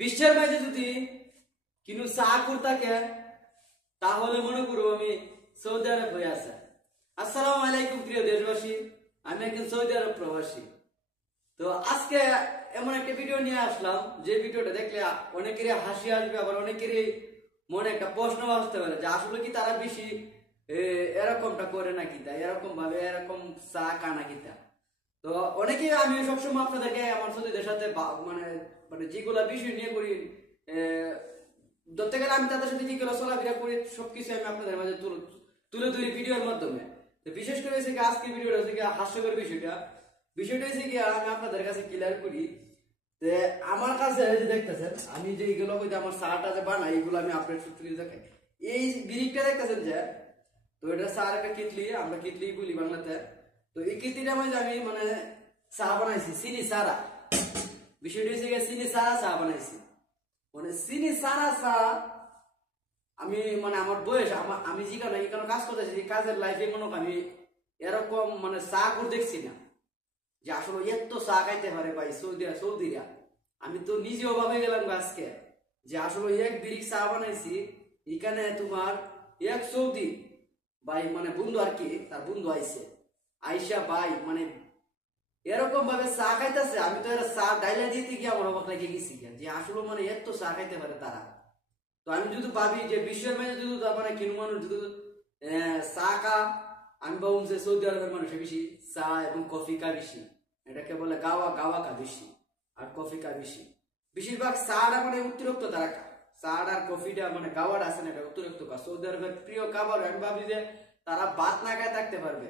বিশ্বের মাঝে যদি কিন্তু চাকুর থাকে তাহলে মনে করো আমি সৌদি আরব হয়ে আছে। আসসালামু আলাইকুম প্রিয় দেশবাসী, আমি একজন সৌদি আরব প্রবাসী। তো আজকে এমন একটা ভিডিও নিয়ে আসলাম যে ভিডিওটা দেখলে অনেকেরই হাসি আসবে, আবার অনেকেরই মনে একটা প্রশ্ন আসতে পারে যে আসলে কি তারা বেশি এরকমটা করে নাকি, তা এরকম ভাবে এরকম চা কানা কিতা। তো অনেকেই আমি সবসময় আপনাদেরকে আমার সৌদিদের সাথে মানে মানে যেগুলা বিষয় নিয়ে করি ধরতে গেলে আমি তাদের সাথে যেগুলো চলাফেরা করি সবকিছু আমি আপনাদের মাঝে তুলে ধরি ভিডিওর মাধ্যমে। তো বিশেষ করে হচ্ছে কি আজকের ভিডিওটা হচ্ছে কি হাস্যকর বিষয়টা হচ্ছে কি আমি আপনাদের কাছে ক্লিয়ার করি যে আমার কাছে যে দেখতেছেন আমি যে এগুলো আমার চাটা যে বানাই এগুলো আমি আপনার সূত্রে দেখাই। এই বিরিকটা দেখতেছেন যে, তো এটা চার একটা কিতলি, আমরা কিতলি বলি বাংলাতে। তো এই কিতলিটা মধ্যে আমি মানে চা বানাইছি চিনি সারা। বিষয়টা হচ্ছে চিনি সারা চা বানাইছি, মানে চিনি সারা চা। আমি মানে আমার বয়স আমি যেখানে এখানে কাজ করতেছি কাজের লাইফে মনে আমি এরকম মানে চা করে দেখছি না যে আসলে এত চা খাইতে পারে ভাই সৌদিরা। আমি তো নিজেও ভাবে গেলাম আজকে যে আসলে এক বিরিক চা বানাইছি এখানে তোমার এক সৌদি ভাই মানে বন্ধু আর কি, তার বন্ধু আইসে আইসা ভাই মানে এরকম ভাবে চা খাইতেছে। আমি তো এরা চা ডাইলা দিতে গিয়ে আমার অবাক লাগে গেছি যে আসলে মানে এত চা খাইতে পারে তারা। তো আমি যদি ভাবি যে বিশ্বের মাঝে যদি মানে কিনু মানুষ যদি চা খা, আমি ভাবুন যে সৌদি আরবের মানুষের বেশি চা এবং কফি কা বেশি, এটাকে বলে গাওয়া কা বেশি আর কফি কা বেশি। বেশিরভাগ চাটা মানে অতিরিক্ত তারা খায়, চা আর কফিটা মানে গাওয়াটা আছে না এটা অতিরিক্ত খায়। সৌদি আরবের প্রিয় খাবার আমি ভাবি যে তারা ভাত না খায় থাকতে পারবে,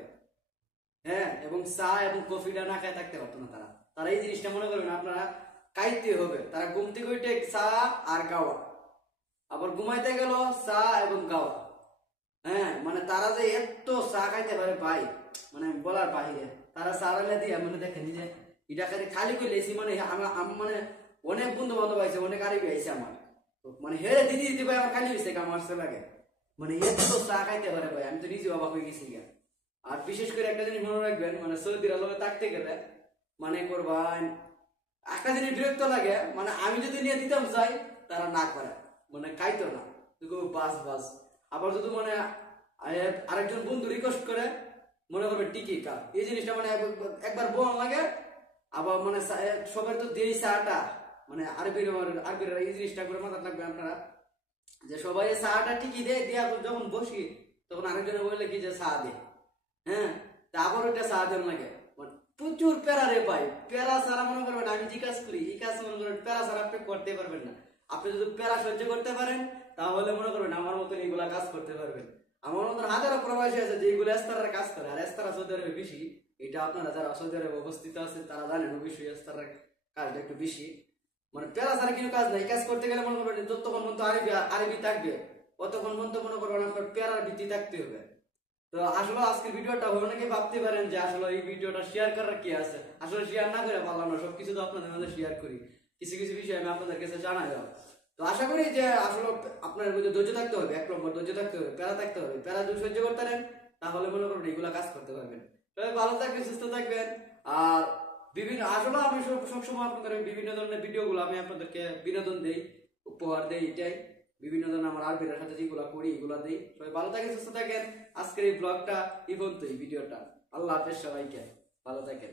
হ্যাঁ, এবং চা এবং কফিটা না খায় থাকতে পারতো না তারা। তারা এই জিনিসটা মনে করবেন আপনারা খাইতে হবে। তারা ঘুম থেকে উঠে চা আর গাওয়া, আবার ঘুমাইতে গেল চা এবং গাওয়া। হ্যাঁ, মানে তারা যে এত চা খাইতে পারে ভাই মানে বলার বাহিরে। তারা চা রাইলে দিয়ে মানে দেখেন যে এটা খালি করে লেছি মানে মানে অনেক বন্ধু বান্ধব আইছে, অনেক আরবি আইছে আমার, মানে হেরে দিদি দিদি ভাই আমার খালি হয়েছে আমার লাগে মানে এত চা খাইতে পারে ভাই। আমি তো নিজে অবাক হয়ে গেছি গিয়া। আর বিশেষ করে একটা জিনিস মনে রাখবেন, মানে সৌদির আলমে থাকতে গেলে মানে করবেন একটা জিনিস বিরক্ত লাগে, মানে আমি যদি নিয়ে দিতাম চাই তারা না করে মানে খাইতো না, বাস বাস। আবার যদি মানে আরেকজন বন্ধু রিকোয়েস্ট করে মনে করবে টিকি কা, এই জিনিসটা মানে একবার বোন লাগে। আবার মানে সবাই তো দিয়েই চাটা মানে আরবির এই জিনিসটা করে মাথা লাগবে আপনারা যে সবাই চাটা টিকি দেয় দিয়া যখন বসি তখন আরেকজনে বললে কি যে চা দে, হ্যাঁ, তারপর ওটা চা দেন লাগে প্রচুর প্যারা রে ভাই। প্যারা ছাড়া মনে করবেন আমি যে কাজ করি এই কাজ মনে করবেন প্যারা ছাড়া আপনি করতে পারবেন না। আপনি যদি প্যারা সহ্য করতে পারেন তাহলে মনে করবেন আমার মতন এইগুলা কাজ করতে পারবেন। আমার মতন হাজারো প্রবাসী আছে যেগুলো এস্তারার কাজ করে, আর এস্তারা সৌদি আরবে বেশি। এটা আপনারা যারা সৌদি আরবে অবস্থিত আছে তারা জানেন অবশ্যই এস্তারার কাজটা একটু বেশি। মানে প্যারা ছাড়া কিছু কাজ নাই, কাজ করতে গেলে মনে করবেন যতক্ষণ পর্যন্ত আরবি থাকবে ততক্ষণ পর্যন্ত মনে করবেন আপনার প্যারার ভিত্তি থাকতে হবে। তো আসলে আজকের ভিডিওটা অনেকে ভাবতে পারেন যে আসলে এই ভিডিওটা শেয়ার করার কি আছে, আসলে শেয়ার না করে পারলাম না, সবকিছু তো আপনাদের মধ্যে শেয়ার করি, কিছু কিছু বিষয় আমি আপনাদের কাছে জানাই। তো আশা করি যে আসলে আপনার মধ্যে ধৈর্য থাকতে হবে, এক নম্বর ধৈর্য থাকতে হবে, প্যারা থাকতে হবে। প্যারা যদি সহ্য করতে পারেন তাহলে মনে করবেন এগুলা কাজ করতে পারবেন। তবে ভালো থাকবেন, সুস্থ থাকবেন। আর বিভিন্ন আসলে আমি সবসময় আপনাদের বিভিন্ন ধরনের ভিডিওগুলো আমি আপনাদেরকে বিনোদন দেই, উপহার দেই, এটাই বিভিন্ন ধরনের আমার আরবির সাথে যেগুলো করি এগুলো দিই। সবাই ভালো থাকেন, সুস্থ থাকেন। আজকের এই ব্লগটা এই পর্যন্তই, ভিডিওটা। আল্লাহ হাফেজ, সবাইকে ভালো থাকেন।